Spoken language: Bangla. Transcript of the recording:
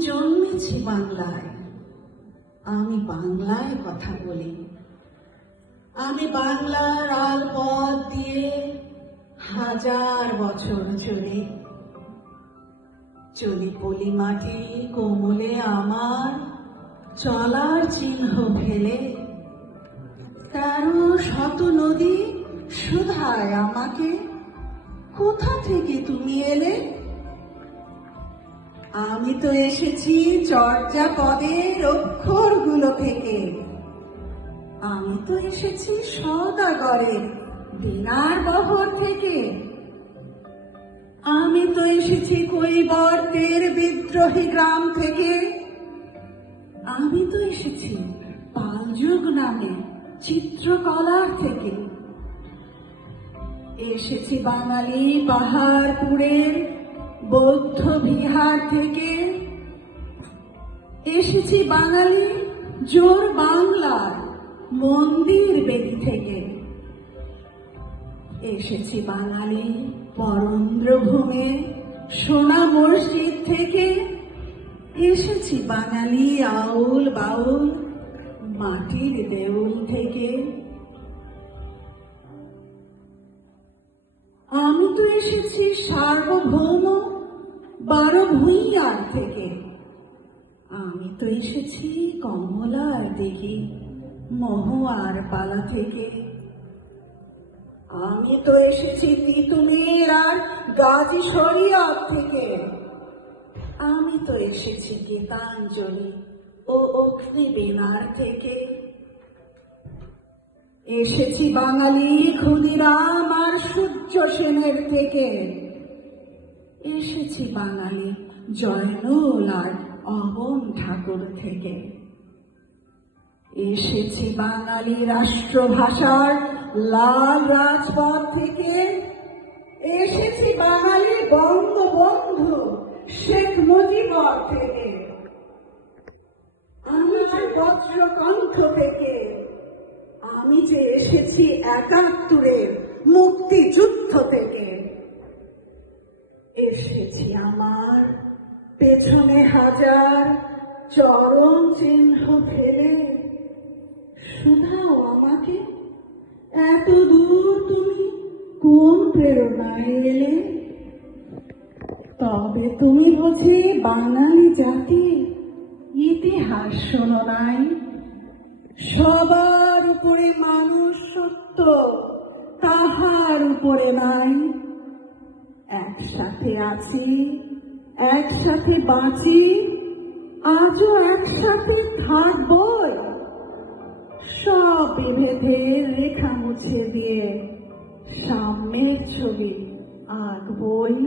জন্মেছি বাংলায়। আমি বাংলায় কথা বলি। আমি বাংলার আলপথ দিয়ে হাজার বছর চলে। চলি পলি মাটি কোমলে আমার, চলার চিহ্ন ফেলে। তেরো শত নদী শুধায় আমাকে, কোথা থেকে তুমি এলে? আমি তো এসেছি চর্যা পদের অক্ষরগুলো থেকে। আমি তো এসেছি সদাগরের দিনার বহর থেকে। আমি তো এসেছি কৈবর্তের বিদ্রোহী গ্রাম থেকে। আমি তো এসেছি পালযুগ নামে চিত্রকলার থেকে। এসেছি বাঙালি পাহাড়পুরের বৌদ্ধ বিহার থেকে এসেছি বাঙালি জোর বাংলার মন্দির বেদি থেকে। এসেছি বাঙালি পরন্দ্রভূমে সোনা মসজিদ থেকে। এসেছি বাঙালি আউল বাউল মাটির দেউল থেকে। আমি তো এসেছি সার্বভৌম বারো ভূইয়ার থেকে। আমি তো এসেছি কমলার দিঘি মহুয়ার পালা থেকে। আমি তো এসেছি তিতুমির আর গাজী শরিয়ত থেকে। আমি তো এসেছি গীতাঞ্জলি ও অগ্নি বেনার থেকে। এসেছি বাঙালি ক্ষুদিরাম আর সূর্য সেনের থেকে। এসেছি বাঙালি, জয়নুল আর অবন ঠাকুর থেকে। এসেছি বাঙালি রাষ্ট্রভাষার লাল রাজপথ থেকে। এসেছি বাঙালি বঙ্গবন্ধু শেখ মুজিবর থেকে। আমি যে বজ্রকণ্ঠ থেকে। আমি যে এসেছি একাত্তরের মুক্তিযুদ্ধ থেকে। এসেছি আমার। পেছনে হাজার চরম চিহ্ন ফেলে। শুধাও আমাকে, এত দূর তুমি কোন প্রেরণায় এলে? তবে তুমি বুঝি বাঙালি জাতি, ইতিহাস শোনো নাই। সবার উপরে মানুষ সত্য, তাহার উপরে নাই। একসাথে আছি, একসাথে বাঁচি, আজও একসাথে থাকবই। সব বিভেদের লেখা মুছে দিয়ে সামনের ছবি আঁকবই।